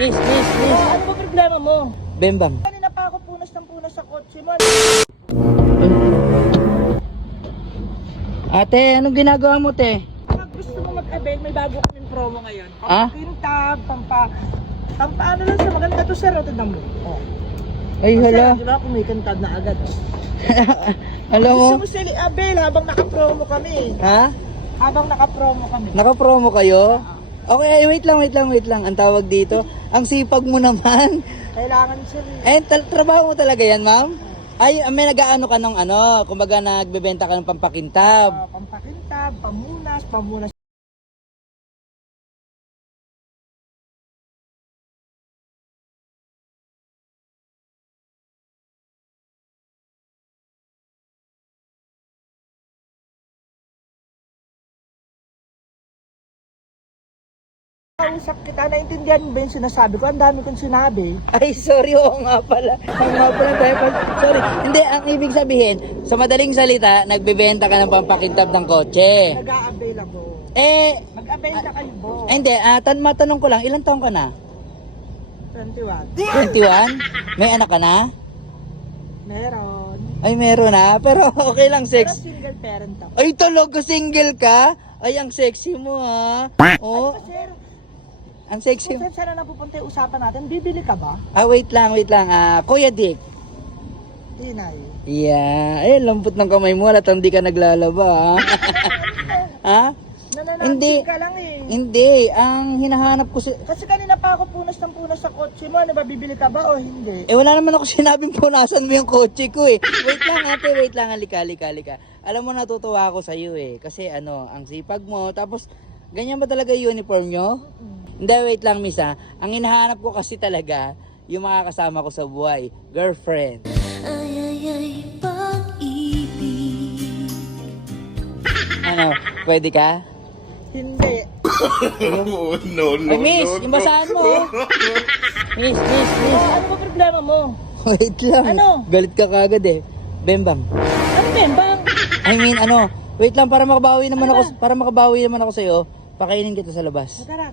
Miss. Ano ba problema mo? Bembang. Kanina pa ako punas ng punas sa kotse mo. Ate, anong ginagawa mo, te? Pag gusto mo mag-avail, may bago kaming promo ngayon. Ah? Pampakintab, pampaano lang sa maganda to sir, tignan mo. Oh. Ay, Kasi, hala. di ba, kumikintab na agad. Alam mo? Gusto mo sila i-avail habang naka-promo kami. Ha? Habang naka-promo kami. Naka-promo kayo? Okay, ay, wait lang. Ang tawag dito, ang sipag mo naman. Kailangan sir. Trabaho mo talaga yan, ma'am? Ay, may nag-aano ka ng ano, kumbaga nagbebenta ka ng pampakintab. Pampakintab, pamunas. Kausap kita, naintindihan mo ba yung sinasabi ko? Ang dami kong sinabi. Ay, sorry, oo nga pala. Sorry. Hindi, ang ibig sabihin, sa madaling salita, nagbebenta ka ng pampakintab ng kotse. Nag-a-avail ako. Mag-avail na kayo, bo. Hindi, matanong ko lang, ilang taong ka na? 21. 21? May anak ka na? Meron. Ay, meron na. Pero okay lang, Pero sex. single parent ako. Ay, talaga single ka? Ay, ang sexy mo, ha? Oh, Ano, sir? ang sexy mo. Kung saan na napupunta yung usapan natin, bibili ka ba? Wait lang. Kuya Dick. Tinay. Yeah. Ay, lambot ng kamay mo. Alat hindi ka naglalaba, ha? Ha? Hindi. Nananapin ka lang eh. Hindi. Ang hinahanap ko si... Kasi kanina pa ako punas ng punas sa kotse mo. Ano ba, bibili ka ba o hindi? Wala naman ako sinabing punasan mo yung kotse ko, eh. Wait lang, ate. Wait lang. Halika. Alam mo, natutuwa ako sa iyo, eh. Kasi ano, ang sipag mo. Tapos, ganyan ba talaga yung uniform nyo? Hindi, wait lang, miss, ha. Ang hinahanap ko kasi talaga, yung mga kasama ko sa buhay. Girlfriend. Ay, pag-ibig. Ano, pwede ka? Hindi. Ay, miss, yung basahan mo, oh. Miss. Ano ba problema mo? Wait lang. Ano? Galit ka kagad, eh. Bembang. Ano bang? I mean, ano, wait lang, para makabawi naman ako sa'yo, pakainin kita sa labas. Tara.